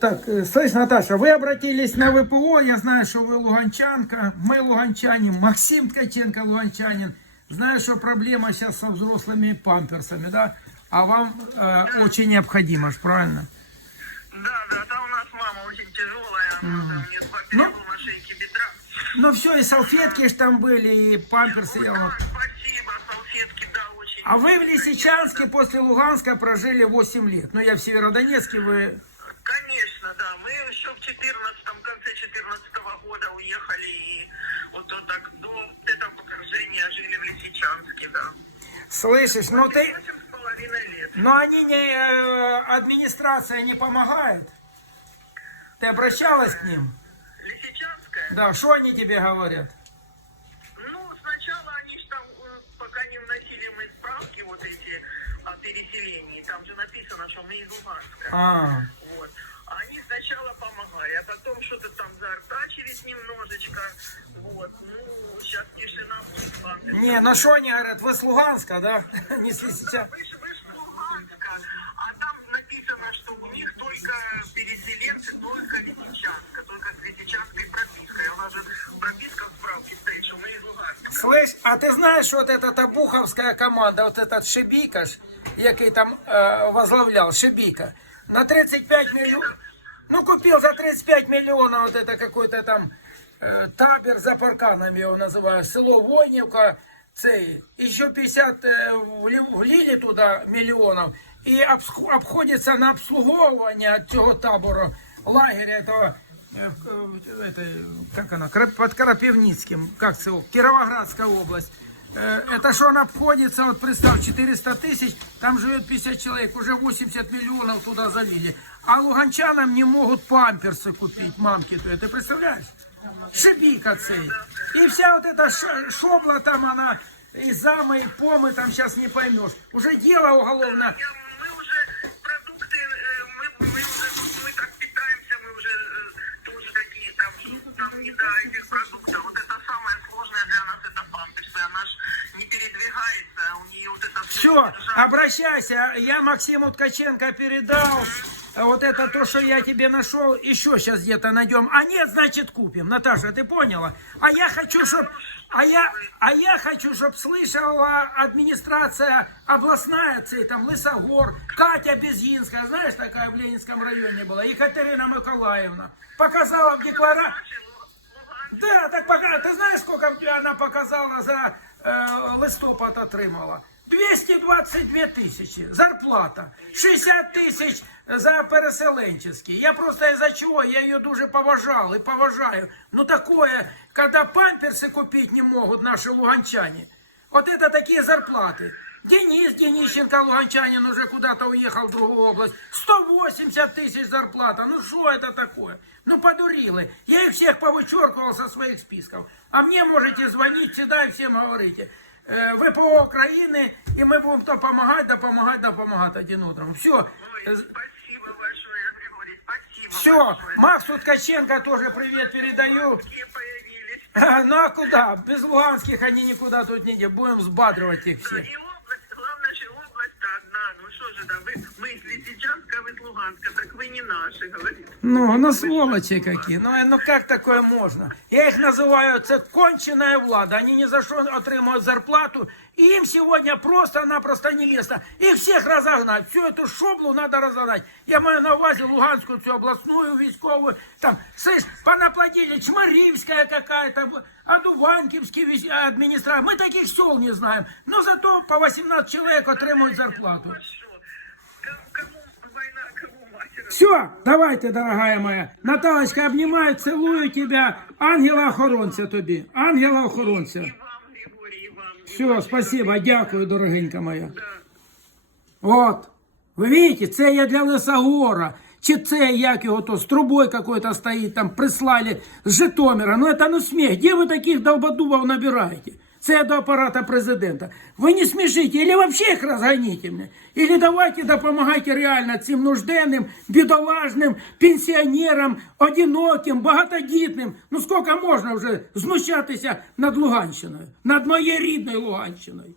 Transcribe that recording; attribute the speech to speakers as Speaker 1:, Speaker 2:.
Speaker 1: так, слышь, Наташа, вы обратились на ВПО, я знаю, что вы луганчанка, мы луганчанин, Максим Ткаченко луганчанин. Знаю, что проблема сейчас со взрослыми памперсами, да? А вам э, очень необходимо, ж, правильно?
Speaker 2: Да, да, там у нас мама очень тяжелая, она там не два
Speaker 1: Ну.
Speaker 2: перелома шейки бедра.
Speaker 1: Ну все, и салфетки ж там были, и памперсы. я вот.
Speaker 2: Спасибо, салфетки, да, очень.
Speaker 1: А вы в Лисичанске после Луганска прожили 8 лет. Ну, я в Северодонецке, вы...
Speaker 2: Конечно, да. Мы еще в 14 конце 14 года уехали и вот, вот так до вот этого покоржения жили в Лисичанске, да.
Speaker 1: Слышишь, ну ты...
Speaker 2: Лет.
Speaker 1: Но они не... э, администрация не помогает. Ты обращалась к ним?
Speaker 2: Лисичанская?
Speaker 1: Да, что они тебе говорят?
Speaker 2: Ну, сначала они ж там, э, пока не вносили мы справки вот эти о переселении, там же написано, что мы из Луганска.
Speaker 1: А.
Speaker 2: А Они сначала помогали, а потом что-то там заортачились немножечко. Вот. Ну, сейчас тишина будет. ладно.
Speaker 1: не, ну что они говорят, вы с Луганска, да? Не с Лисича-
Speaker 2: Вы ж, вы ж с Луганска, а там написано, что у них только переселенцы, только Лисичанска, только с Лисичанской пропиской. У нас же прописка в справке стоит, что мы из Луганска.
Speaker 1: Слышь, а ти знаєш, от эта табуховська команда, от этот Шебіка ж, який там е, возглавляв, Шебіка, на 35 миллионов, ну купил за 35 миллионов вот это какой-то там е, табір за парканами його називають, село Войнівка, цей, еще 50 е, влі- влили туди мільйонів, і обсху- обходиться на обслуговування цього табору, лагеря этого, э, э, это, как она, Кра- под Карапивницким, как це, Кировоградская область. Э, Это что он обходится, вот представь, 400 тысяч, там живет 50 человек, уже 80 миллионов туда залили. А луганчанам не могут памперсы купить, мамки то ты представляешь? Шибика цей. И вся вот эта шобла там, она, и замы, и помы, там сейчас не поймешь. Уже дело уголовное.
Speaker 2: Я- Мы уже продукты, э, мы, мы уже мы так питаемся, мы уже э, тоже такие там, что нам не до этих продуктов. Вот это самое сложное для нас это памперсы. Она ж не передвигается, у нее вот это
Speaker 1: Все, обращайся. Я Максиму Ткаченко передал. А Вот это то, что я тебе нашел, еще сейчас где-то найдем. А нет, значит купим. Наташа, ты поняла? А я хочу, чтобы... А я, а я хочу, чтобы слышала администрация областная, там, Лысогор, Катя Безинская, знаешь, такая в Ленинском районе была, Екатерина Миколаевна, показала в декларации... Да, так пока. Ти знаєш, скільки вона показала за е, листопад отримала? 222 тисячі зарплата, 60 тисяч за переселенческий. Я просто из-за чего, я ее дуже поважал и поважаю. Ну такое, когда памперсы купить не могут наши луганчане. Вот это такие зарплаты. Денис Денищенко, луганчанин, уже куда-то уехал в другую область. 180 тысяч зарплата. Ну что это такое? Ну подурили. Я их всех повычеркивал со своих списков. А мне можете звонить всегда и всем говорите. ВПО Украины, и мы будем то помогать, да помогать, да помогать один утром. Все.
Speaker 2: Спасибо большое, Григорий, спасибо
Speaker 1: Все. Максу Ткаченко тоже привет передаю. Ну а куда? Без луганских они никуда тут не идут. Будем взбадривать их всех.
Speaker 2: И область, главное, что область-то одна. Ну что же, да, вы, мы из Лисичанска, вы из Луганска, так вы не наши, говорит.
Speaker 1: Ну, ну сволочи какие. Ну, э, ну как такое можно? Я их называю, это конченая влада. Они ни за что отримують зарплату. И им сегодня просто-напросто не место. Их всех разогнать. Всю эту шоблу надо разогнать. Я маю на увазі Луганскую, всю областную, військовую. Там, слышь, понаплодили, Чмаривская какая-то, Адуванківський військ- адміністрація. Мы таких сел не знаем. Но зато по 18 человек отримують зарплату. Все, давайте, дорогая моя. Наталочка, обнимаю, целую тебя. Ангела-охоронця тобі. Ангела-охоронця. Все, спасибо, дякую, дорогенька моя. От. Ви бачите, це я для Лисогора. Чи це, як його то, з трубой какой-то стоїть, там прислали з Житомира. Ну это ну смех. Где вы таких долбодубов набираете? Це до апарата президента. Ви не смішите, или вообще їх розганіте мне. Или давайте допомагайте реально цим нужденним, бідолажним, пенсіонерам, одиноким, багатодітним. Ну скільки можна вже знущатися над Луганщиною, над моєю рідною Луганщиною.